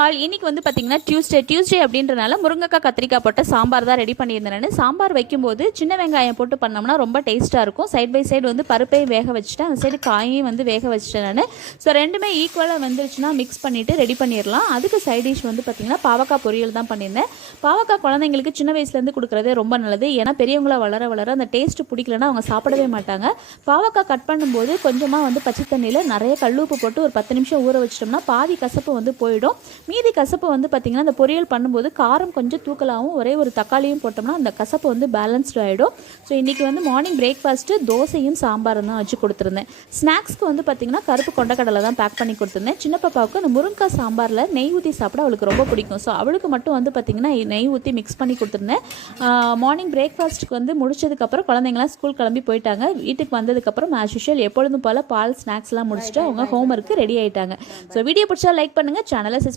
All இன்னைக்கு வந்து பார்த்தீங்கன்னா டியூஸ்டே அப்படின்றனால முருங்கைக்காய் கத்திரிக்காய் போட்ட சாம்பார் தான் ரெடி பண்ணியிருந்தேன். சாம்பார் வைக்கும்போது சின்ன வெங்காயம் போட்டு பண்ணோம்னா ரொம்ப டேஸ்ட்டாக இருக்கும். சைட் பை சைடு வந்து பருப்பையும் வேக வச்சுட்டேன், அந்த சைடு காயையும் வந்து வேக வச்சுட்டேன் நான். ஸோ ரெண்டுமே ஈக்குவலாக வந்துருச்சுன்னா மிக்ஸ் பண்ணிவிட்டு ரெடி பண்ணிடலாம். அதுக்கு சைட் டிஷ் வந்து பார்த்திங்கன்னா பாவக்காய் பொரியல் தான் பண்ணியிருந்தேன். பாவக்காய் குழந்தைங்களுக்கு சின்ன வயசுலேருந்து கொடுக்குறதே ரொம்ப நல்லது. ஏன்னா பெரியவங்கள வளர வளர அந்த டேஸ்ட் பிடிக்கலன்னா அவங்க சாப்பிடவே மாட்டாங்க. பாவக்காய் கட் பண்ணும்போது கொஞ்சமாக வந்து பச்சை தண்ணியில் நிறைய கல்லுப்பு போட்டு ஒரு 10 நிமிஷம் ஊற வச்சிட்டோம்னா பாதி கசப்பு வந்து போயிடும். மீதி கசப்பு வந்து பார்த்திங்கன்னா அந்த பொரியல் பண்ணும்போது காரம் கொஞ்சம் தூக்கலாகவும் ஒரே ஒரு தக்காளியும் போட்டோம்னா அந்த கசப்பு வந்து பேலன்ஸ்டு ஆகிடும். ஸோ இன்றைக்கி வந்து மார்னிங் பிரேக்ஃபாஸ்ட்டு தோசையும் சாம்பாரும் தான் வச்சு கொடுத்துருந்தேன். ஸ்நாக்ஸ்க்கு வந்து பார்த்திங்கன்னா கருப்பு கொண்டக்கடலை தான் பேக் பண்ணி கொடுத்துருந்தேன். சின்ன பாப்பாவுக்கு அந்த முருங்கைக்காய் சாம்பாரில் நெய் ஊற்றி சாப்பிட அவளுக்கு ரொம்ப பிடிக்கும். ஸோ அவளுக்கு மட்டும் வந்து பார்த்திங்கன்னா நெய் ஊற்றி மிக்ஸ் பண்ணி கொடுத்துருந்தேன். மார்னிங் பிரேக்ஃபாஸ்ட்டுக்கு வந்து முடிச்சதுக்கப்புறம் குழந்தைங்களாம் ஸ்கூல் கிளம்பி போயிட்டாங்க. வீட்டுக்கு வந்ததுக்கப்புறம் ஆஸ் யூஷுவல் எப்பொழுதும் போல் பால் ஸ்நாக்ஸ்லாம் முடிச்சுட்டு அவங்க ஹோம் ஒர்க்கு ரெடி ஆகிட்டாங்க. ஸோ வீடியோ பிடிச்சா லைக் பண்ணுங்கள், சேனலை